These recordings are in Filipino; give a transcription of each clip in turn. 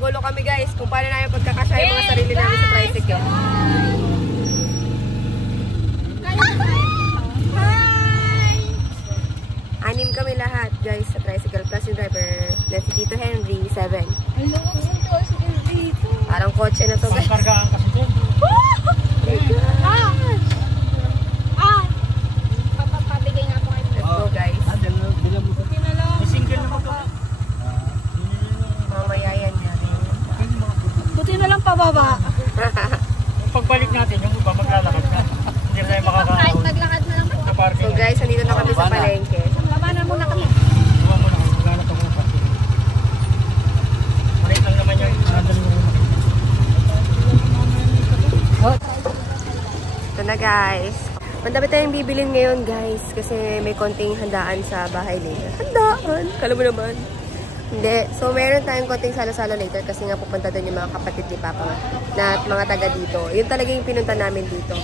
Nagkakagulo kami guys kung paano namin pagkakasya yung mga sarili namin sa tricycle. Anim kami lahat guys sa tricycle plus yung driver na si Tito Henry, 7. Parang kotse na to guys. Pangkargaan kasi ito. Papapabigay nga po kayo. Let's go guys. Single naman ito. Mamaya yan natin. Buti na lang pababa. Pagbalik natin, yung iba maglalakad na. Hindi na tayo makakaon. Kahit naglakad na lang. So guys, nandito na kami sa palengke. Labanan muna kami. Buwan mo na ako. Maglalakad ako ng parking. Malit lang naman yung nandali mo. Ito na guys. Mandami tayong bibilin ngayon guys. Kasi may konting handaan sa bahay nila. Handaan? Kala mo naman. Hindi. So, meron tayong konting salo-salo later kasi nga pupunta doon yung mga kapatid ni Papa na mga taga dito. Yun talaga yung pinunta namin dito.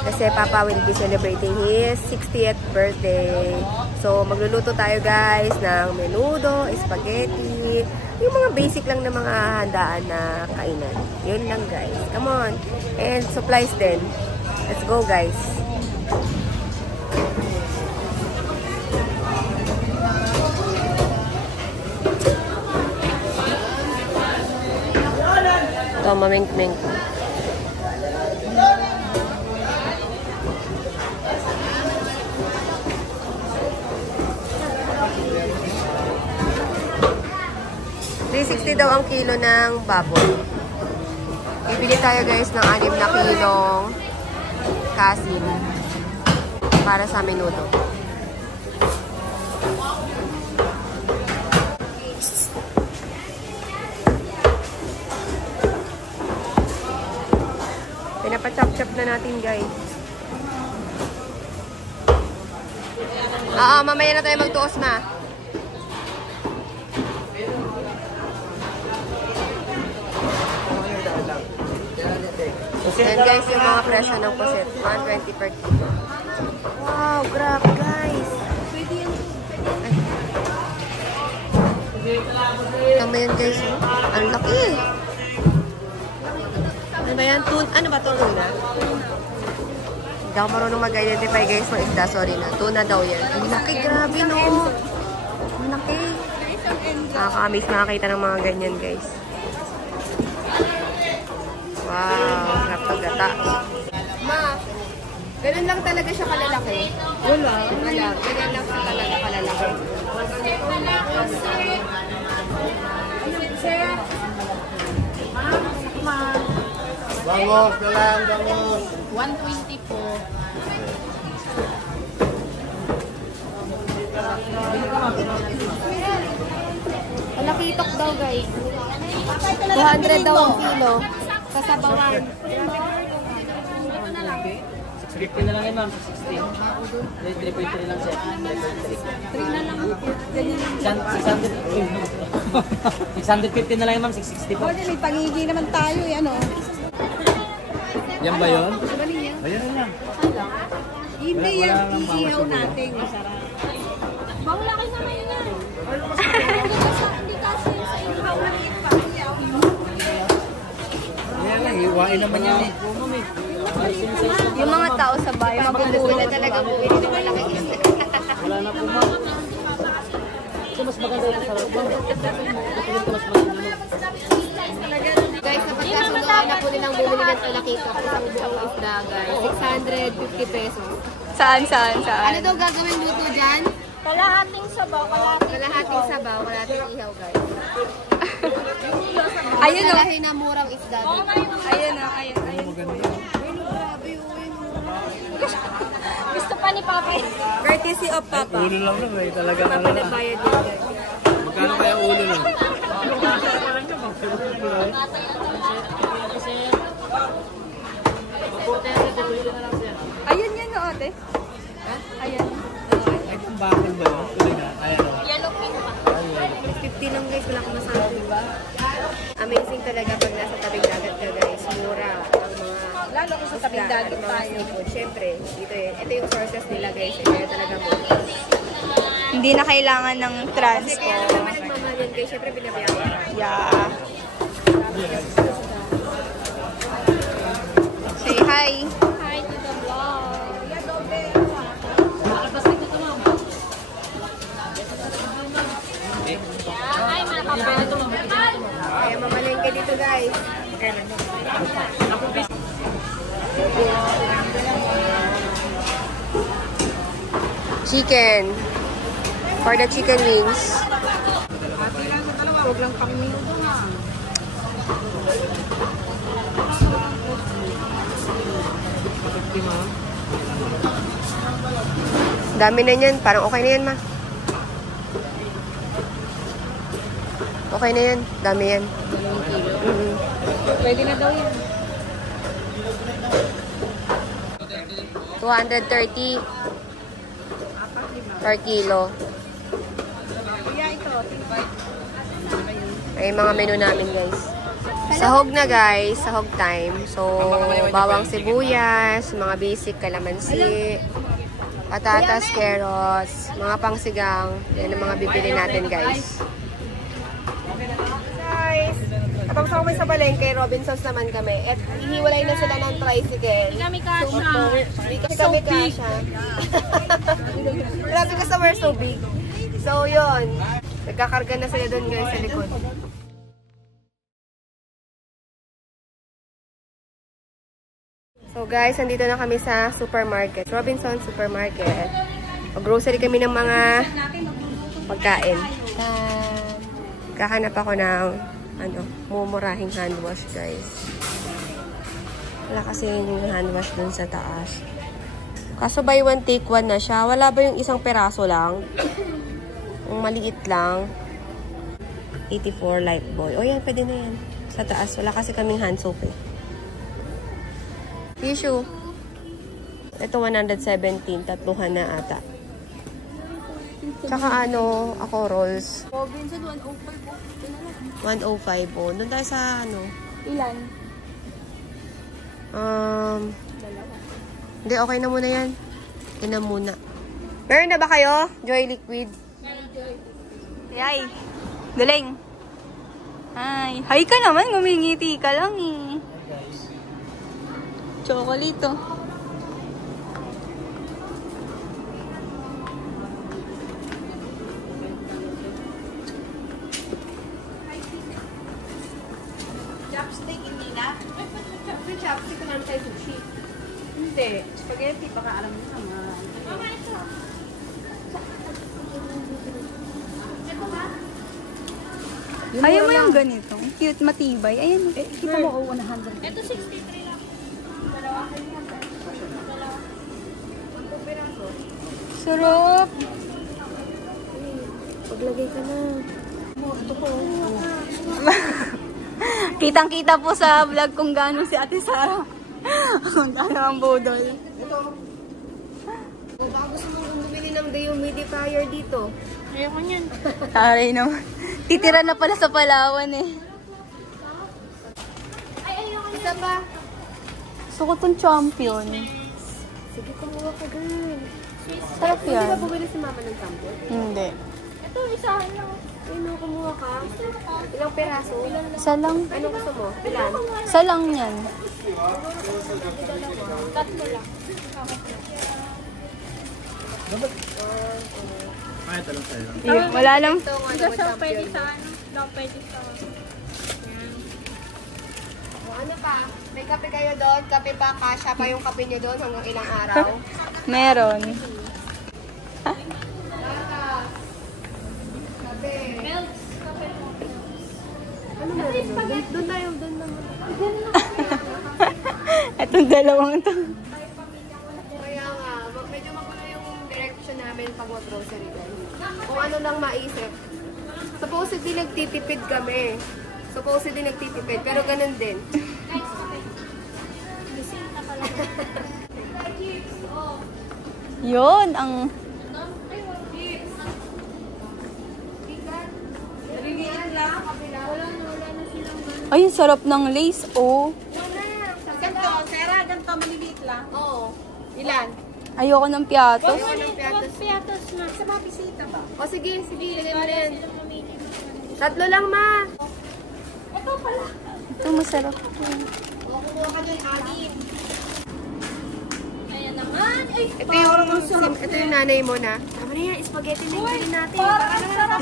Kasi Papa will be celebrating his 60th birthday. So, magluluto tayo guys ng menudo, spaghetti, yung mga basic lang na mga handaan na kainan. Yun lang guys. Come on. And supplies din. Let's go guys. Ito, mamink-mink. $360 daw ang kilo ng baboy. Bibili tayo guys ng 6 na kilong kasin para sa menudo. Pinapachop-chop na natin guys. Mamaya na tayo magtuos na. Yan guys, yung mga presyo ng pusit. 120 per kilo. Wow, grabe guys. Tama yan guys. Ang laki. Ano ba yan? Ano ba ito? Tuna? Hindi ako marunong mag-identify guys ng isda. Sorry na. Tuna daw yan. Ang laki. Grabe no. Ang laki. Nakaka-amaze makakita ng mga ganyan guys. Wow. Napagata. Ma, ganun lang talaga siya kalalaki. Wala. Ganun lang siya talaga kalalaki. Bangos na lang, bangos. 120 po. Malakitok daw guys. 200 daw ang kilo. Kasabawan. 650 na lang yun, ma'am. 660. 3.3 lang, sir. 3 na lang. 650 na lang yun, ma'am. 660 po. May pangigi naman tayo eh, ano? Yan ba yun? Ayan na. Hindi yan, iihaw natin. Masarap. Bawala kayo naman yun yan. Hindi kasi sa ihaw na iihaw. Ayan lang, hiwain naman yan eh. Yung mga tao sa bayan, magugulo na talaga buhay nila malaking isda. Wala na po, ma'am. Ito mas maganda ito sa loob. Ito mas maganda. Guys, napagkasundoan na po nilang bumili ng talakitok. Isang buong isda, guys. 650 pesos. Saan? Ano daw gagawin luto dyan? Kalahating sabaw, Kalahating sabaw, kalahating ihaw, guys. Ayun o. Kalahin na murang isda. Ayun o, ayun. Gusto pa ni Papa. Courtesy of Papa. Ulo lang lang eh. Talaga na Papa nagbayad din, guys. Magkano kaya ulo lang? Ayun yan o, ate. Ayun. Ay, kung bakit ba yun? Talaga, ayan o. Yellow pink pa. 50 lang, guys. Wala kang masabi, diba? Amazing talaga pag nasa tabing dagat ka, guys. Mura ang mga Lalo ko sa tabing dagat tayo. Siyempre, dito yun. Ito yung sources nila, guys. Kaya talaga mura. Hindi na kailangan ng Kasi transport. kaya naman nagmamahal yan, guys. Siyempre, binabayaran ka. Yeah. Say hi. Hi to the vlog. Ay, makapal. Kaya mamalengke dito guys. Chicken. For the chicken wings. Huwag lang kami minuto na. Dami na yan. Parang okay na yan, ma. Okay na yan. Dami yan. Pwede na daw yan. 230 per kilo. Kuya, ito. Ay, mga menu namin, guys. Sahog na, guys. Sahog time. So, bawang sibuyas, mga basic kalamansi, patatas, carrots, mga pangsigang. Yan ang mga bibili natin, guys. Guys, tapos ako may sa palengke, Robinsons naman kami. At hihiwalay na sila ng tricycle. Hindi kami kasha. Hindi kami kasha. Grabe, customer so big. So, yun. Nagkakarga na sila doon, guys, sa likod. So, guys, nandito na kami sa supermarket. Robinson Supermarket. Mag-grocery kami ng mga pagkain. Kahanap ako ng mumurahing hand wash, guys. Wala kasi yung hand wash dun sa taas. Kaso buy one take one na siya. Wala ba yung isang peraso lang? Yung maliit lang. 84 Lifebuoy. O yan, pwede na yan. Sa taas. Wala kasi kaming hand soap eh. Tissue. Ito 117. Tatluhan na ata. Tsaka ako rolls. Robinson, 105 po. Doon tayo sa Ilan? Hindi, okay na muna yan. Yan na muna. Meron na ba kayo? Joy Liquid? Ay, galing. Ay, hi ka naman. Ngumingiti ka lang eh. Chocolate oh. Chopstick, hindi na. Yung chopstick ko lang tayo sushi. Hindi. Spaghetti, baka alam mo sama. Mama, ito. Ayaw mo yung ganito. Cute, matibay. Ayan. Kita mo, 100. Ito, 63 lang. Sarap. Paglagay ka na. Ito po. Kitang-kita po sa vlog kung gaano si Ate Sarah. Kung gaano ang budol. Ito. O baka gusto mong bumili ng dehumidifier dito. Ayoko niyan. Taray naman. Titira na pala sa Palawan eh. Isa pa. Gusto ko tong champion. Sige, kumuha ka girl. Sarap Hindi ba yan. bumili si mama ng champion? Hindi. Ito, isahan lang. Ayun, kumuha ka. Ilang peraso? Isa lang. Ano gusto mo? Ilan? Isa lang yan. Tatlo lang. Wala lang. Ito, pwede sa ano pa? May kape kayo doon? Kape pa? Kasya pa yung kape nyo doon hanggang ilang araw? Meron. Kape. Ano meron doon? Doon tayo, doon naman. Itong dalawang to. Kaya nga, medyo magulo yung direction namin pag mag-grocery doon. Kung ano lang maisip. Supposedly nagtitipid kami. Pero ganun din. Yun, ang... Ay, sarap ng lace, oh. Ganto, Sarah, ganto, maliliit lang. Oo. Ilan? Ayoko ng piatos. Ayoko ng piatos. Piatos na. Sa mga bisita ba? O sige, lagay mo na yan. Tatlo lang, ma. Ito pala. Ito masarap to. Ayan naman. Ay, Ito yung nanay mo na. Tama na yan, spaghetti na yung bilhin natin.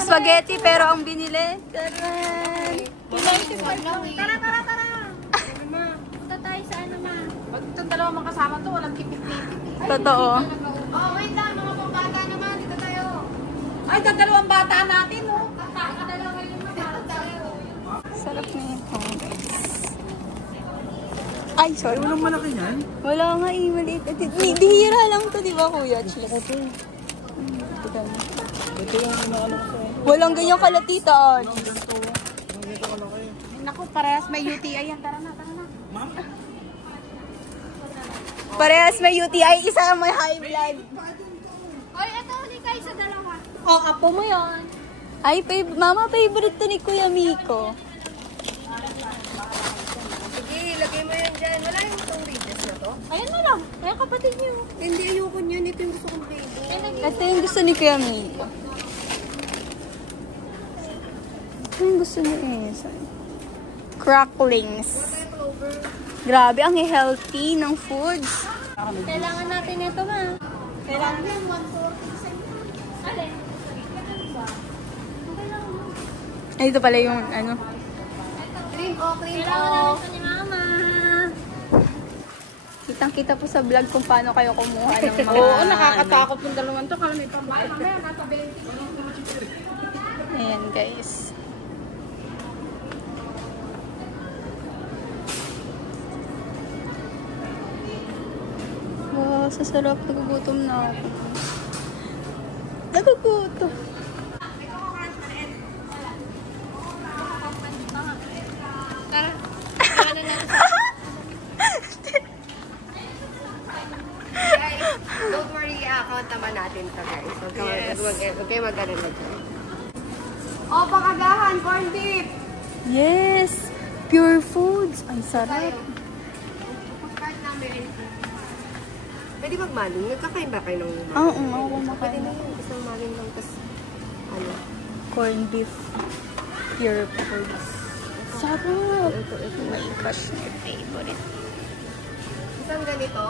Spaghetti pero ang binili. Taran! Tara, tara, tara. Punta tayo sa ano, ma. Pag itong dalawa makasama to, walang kipit-kipit. Totoo. Oh, wait lang. Mga pambata naman. Dito tayo. Ay, dalawang bata natin, oh. Kakadalawa kayo naman. Para tayo. Sarap na ito, guys. Ay, sorry. Walang malaki yan. Wala nga eh, maliit. Bihira lang to, di ba, kuya? Cheese. Ito yung ano ko. Walang ganyang kalatita, Audrey. Naku, parehas may UTI yan. Tara na, tara na. Parehas may UTI, isa may high blood. Oy, ito ulit kayo sa dalawa. Oh, apo mo yan. Ay, mama, favorite to ni Kuya Miko. Sige, lagay mo yan dyan. Wala yung itong ridges na to. Ayan na lang. Ayan kapatid niyo. Hindi, ayoko niyan. Ito yung gusto kong baby. Ito yung gusto ni Kuya Miko. Ito yung gusto ni Esa. Cracklings. Grabe, ang healthy ng foods. Kailangan natin ito, ma. Kailangan yan. 140 sa inyo. Alin? Ay, ito pala yung ano. Cream o, cream Kailangan o. natin ito ni mama. Kitang-kita po sa vlog kung paano kayo kumuha ng mga... Oo, nakakatakot yung dalawang to. Kala may pambayad. Mamaya, nasa 20. Ayan, guys. Wow, sasarap. Nagugutom na ako. Nagugutom. Tara. Guys, don't worry, account naman natin to, guys. Huwag kayo mag-alala dyan. Oh, pakagahan, corn beef! Yes! Pure foods. Ang sarap. Start namin. Pwede magmaling. Nagkakain ba kayo ng maling? Oo, ako Pwede kumakain. na yun. Isang maling lang. Tapos, ano? Corn beef. Pure foods. Sarap! Ito. Oh my gosh, my favorite. Isang ganito.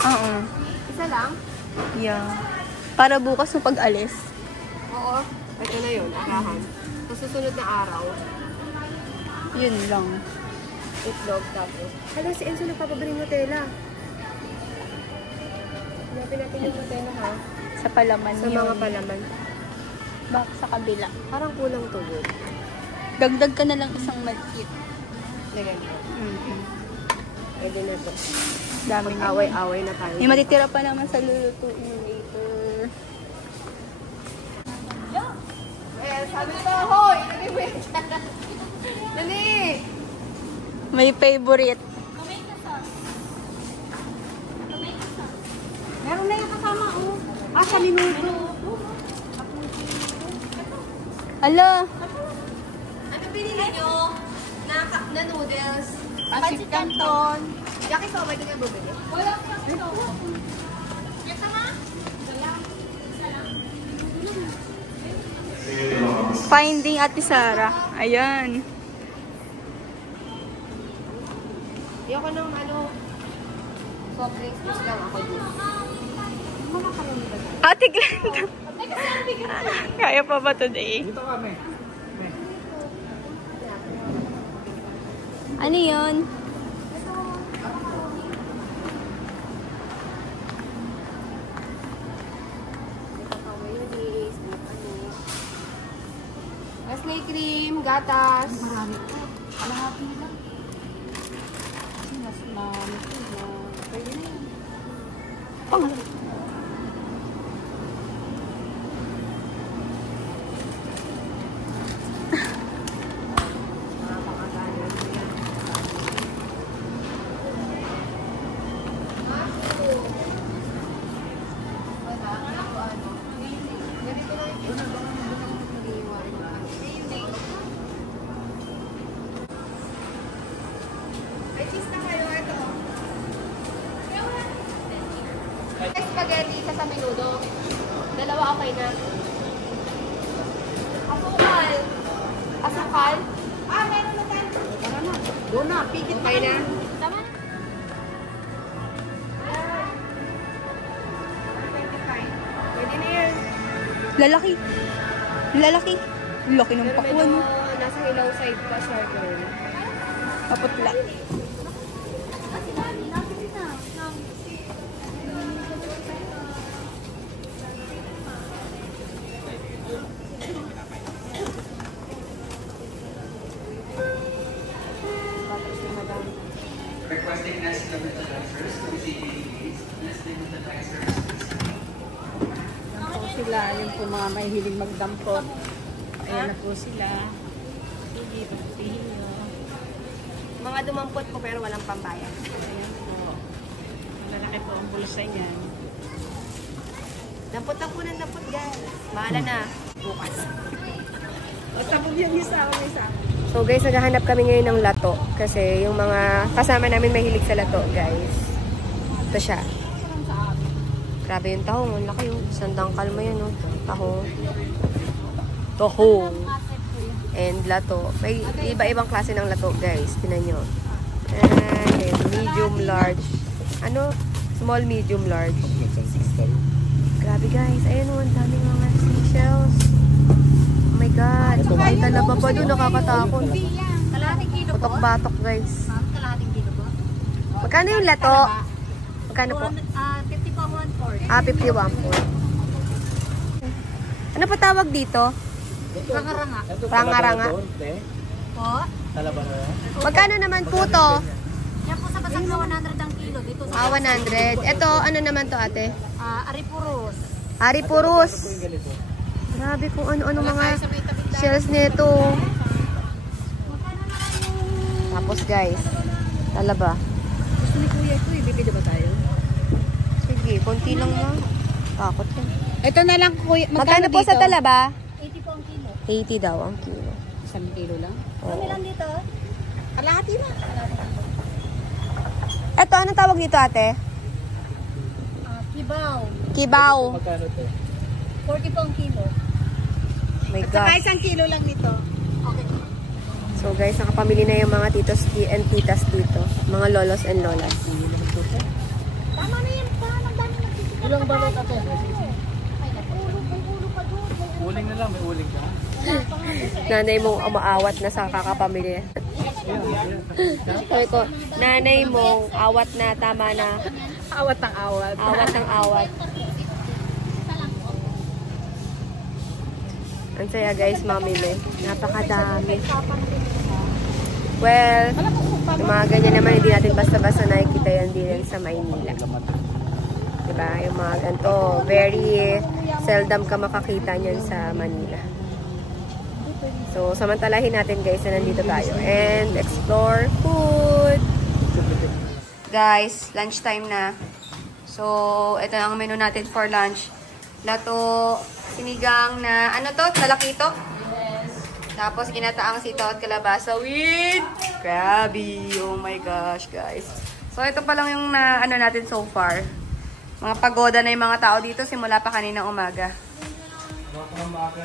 Oo. Isa lang. Yeah. Para bukas ng pag-alis. Oo. Ito na yun. Akahan. Sa susunod na araw, Yun lang. itlog tapos. Hala, si Enzo nagpapabili ng Nutella. Hanapin natin yung Nutella, ha? Sa palaman Sa yun. mga palaman. Bak sa kabila. Parang kulang to, good. Dagdag ka na lang isang maliit. Lagyan ko. Pwede na to. Dami na. Away-away na tayo. May matitira pa naman sa lulutuin later. Eh, sabi ko, hoy! Lagay mo yan dyan. Dali! May favorite. Meron na yung kasama, oh. Ah, sa minuto. Ala! Ano pinili nyo? Na noodles. Pancit Canton. Yakisoba, di ka bubili? Wala ko lang ito. Ito na? Finding Ate Sara. Ayan. Ayoko ng soft drinks juice lang ako juice. Ate Glenda. Kaya pa ba today? Dito kami. Ano yun? Nestle cream, gatas. Marami. Marami lang. Mas na, pwede na yan. Spaghetti, isa sa menudo. Dalawa okay na. Asukal. Asukal? Ah, meron na tayo. Tara na. Doon na, pikit Okay na? Tama na. Pwede na yan. Lalaki. Lalaki. Laki ng Pero pakuan. medyo nasa hilaw side pa siya, girl. Kaputla. Requesting next level transfers to CPDs. Next level transfers. Po sila, yung po mga may hiling magdampot. Ayan na po sila. Sige, pagpihin nyo. Mga dumampot po pero walang pambayad. Ayan po. Malalaki po ang bulsa niyan. Dampot na po ng dampot, guys. Bahala na. Bukas. O, tapos yung isa, o isa. So guys, naghahanap kami ngayon ng lato. Kasi yung mga kasama namin mahilig sa lato, guys. Ito siya. Grabe yung tahong. Ang laki yung sandangkal mo yan, oh. Tahong. Tahong. And lato. May iba-ibang klase ng lato, guys. Tinan nyo. And medium, large. Ano? Small, medium, large. Grabe, guys. Ayan, oh. Ang daming mga seashells. Oh my God. Ay, talaba pa doon. Nakakatakot. Kalahating kilo po? Putok-batok, guys. Ma'am, kalahating kilo po? Magkano yung lato? Magkano po? 50 po, 1/4. 51 po. Ano pa tawag dito? Rangaranga. Ranga-ranga. Po? Magkano naman po to? Yan po sa basag na 100 ang kilo. Dito sa 100. Ito, ano naman to, ate? Aripuros. Ari Purus. Grabe kung ano-ano mga shells nito. Tapos, guys, talaba. Gusto ni Kuya ito, ibibili ba tayo? Sige, konti lang na. Takot yan. Ito na lang, Kuya. Magkano po sa talaba? 80 po ang kilo. 80 daw ang kilo. 1 kilo lang? Oo. Kami lang dito. Kalahati na. Ito, anong tawag dito, ate? Kibaw. Kibaw. 40 po ang kilo. Oh my At saka gosh. 1 kilo lang nito. Okay. So guys, nakapamili na yung mga titos and titas dito. Mga lolos and lolas. Tama na yan pa. Ang dami nagsisikap. Ilang balot ate? Ay, may ulo pa doon. Uling na lang, may uling ka. Nanay mong umaawat na sa kakapamili. Sabi ko, nanay mong awat na, tama na. Awat ang awat. Awat ng awat. Ang saya guys, mamili. Napakadami. Well, yung mga ganyan naman, hindi natin basta-basta nakikita yan din sa Maynila. Diba? Yung mga ganito, very seldom ka makakita niyan sa Manila. So, samantalahin natin guys na nandito tayo. And explore food. Guys, lunchtime na. So, ito ang menu natin for lunch. Lato, sinigang na, ano to? Talakito? Yes. Tapos, ginataang sito at kalabasa with Krabi. Oh my gosh, guys. So, ito pa lang yung ano natin so far. Mga pagoda na yung mga tao dito simula pa kaninang umaga.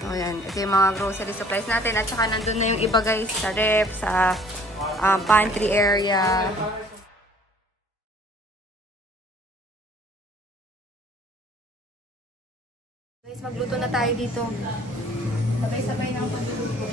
O yan, ito yung mga grocery supplies natin. At saka nandun na yung iba guys sa ref, sa pantry area. Guys, magluto na tayo dito. Sabay-sabay na ang pagluluto.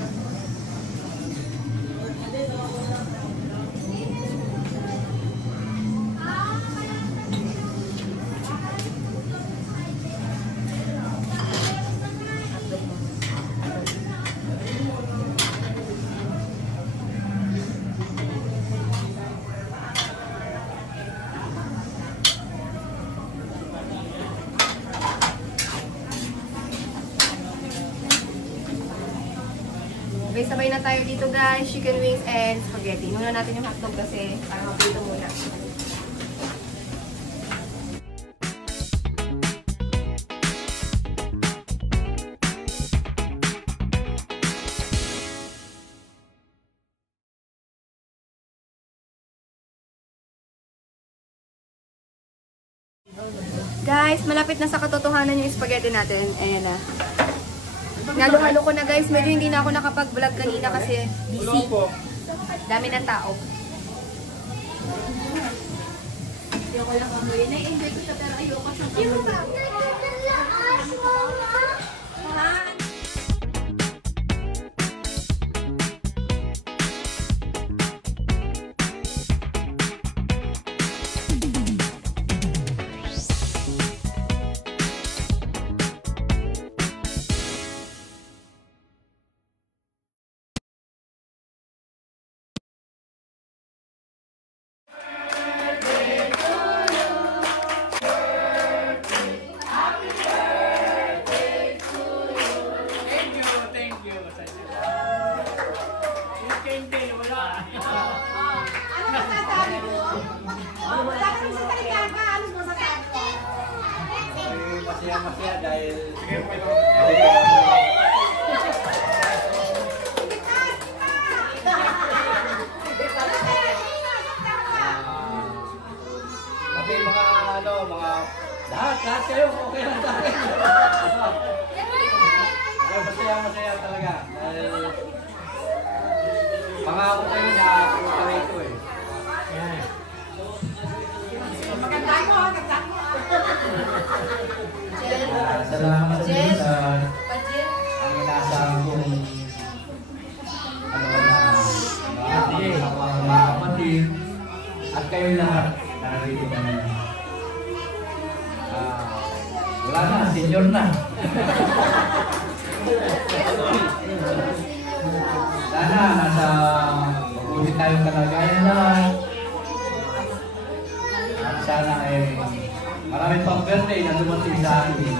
Okay, sabay na tayo dito guys. Chicken wings and spaghetti. Muna natin yung hotdog kasi para mapito muna. Guys, malapit na sa katotohanan yung spaghetti natin. Ayan na. Halo-halo ko na guys. Medyo hindi na ako nakapag-vlog kanina kasi busy. Dami ng tao. Ayoko lang amoy. Na-enjoy ko siya pero ayoko siyang amoy. Masaya dahil kasi mga lahat kayo okay lang sa akin. Masaya talaga dahil pangako kayo na pumunta rito eh. Maganda mo. Salamat sa Diyos ang inaasahan kong mga kapatid at kayo lahat narito kami. Wala na, senior na. Sana nasa mabuti tayong kalagayan lahat. At sana marami pang birthday na dumating sa akin.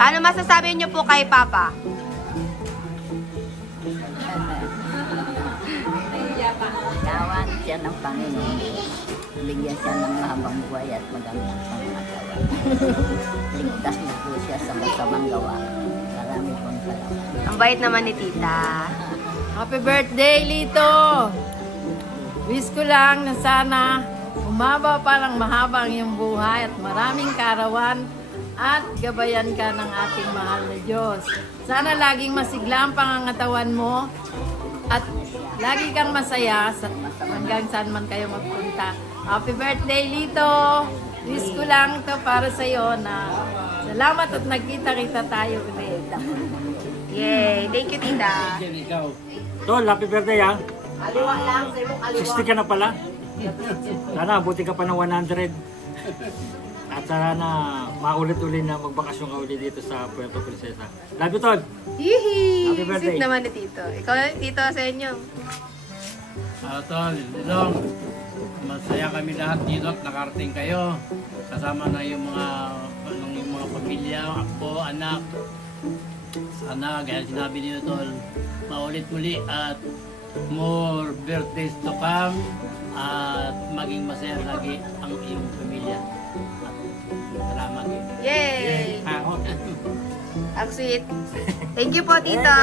Ano masasabi niyo po kay Papa? Tawan siya ng Panginoon. Bigyan siya ng mahabang buhay at magandang pangatawan. Ligtas na po siya sa masamang gawa. Marami pong salamat. Ang bait naman ni Tita. Happy birthday, Lito! Wish ko lang na sana umaba pa ng mahaba ang iyong buhay at maraming karawan at gabayan ka ng ating mahal na Diyos. Sana laging masigla ang pangangatawan mo at lagi kang masaya hanggang saan man kayo magpunta. Happy birthday, Lito! Wish ko lang ito para sa iyo na salamat at nagkita-kita tayo ulit. Yay! Thank you, Tita. Tol, happy birthday ha. 60 ka na pala. Sana abuti ka pa ng 100. At sana maulit-ulit na magbakasyon ka ulit dito sa Puerto Princesa. Love you, Tol. Hihi! Happy birthday. Sweet naman ni Tito. Ikaw, Tito, sa inyo. Tol, Dilong, masaya kami lahat dito at nakarating kayo. Kasama na yung mga pamilya, akbo, anak. Sana, gaya sinabi niyo, Tol, maulit muli at more birthdays to come at maging masaya lagi ang iyong pamilya. At salamat. Yay! Ako. Ang sweet. Thank you po, Tita.